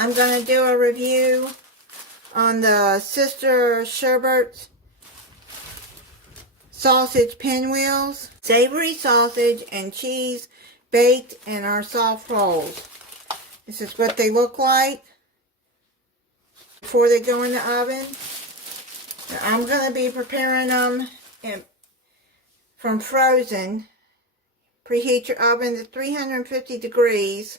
I'm going to do a review on the Sister Schubert sausage pinwheels. Savory sausage and cheese baked in our soft rolls. This is what they look like before they go in the oven. Now, I'm going to be preparing them from frozen. Preheat your oven to 350 degrees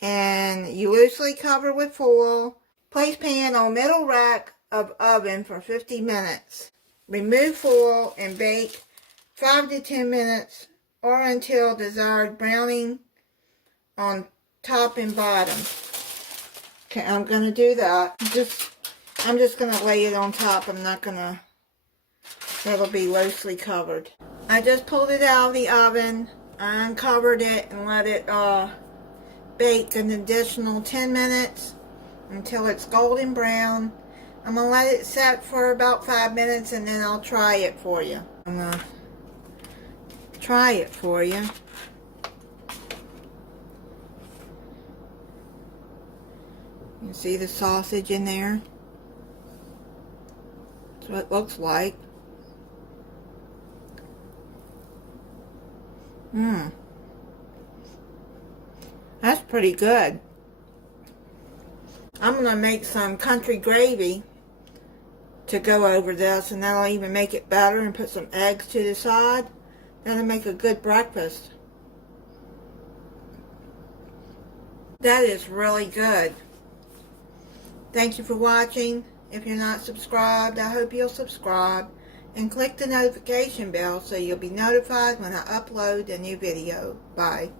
and you loosely cover with foil. Place pan on middle rack of oven for 50 minutes. Remove foil and bake 5 to 10 minutes or until desired browning on top and bottom. Okay, I'm going to do that. I'm just going to lay it on top. I'm not going to, it'll be loosely covered. I just pulled it out of the oven. I uncovered it and let it bake an additional 10 minutes until it's golden brown. I'm going to let it set for about 5 minutes and then I'll try it for you. I'm going to try it for you. You see the sausage in there? That's what it looks like. That's pretty good. I'm going to make some country gravy to go over this, and that'll even make it better, and put some eggs to the side. That'll make a good breakfast. That is really good. Thank you for watching. If you're not subscribed, I hope you'll subscribe and click the notification bell so you'll be notified when I upload a new video. Bye.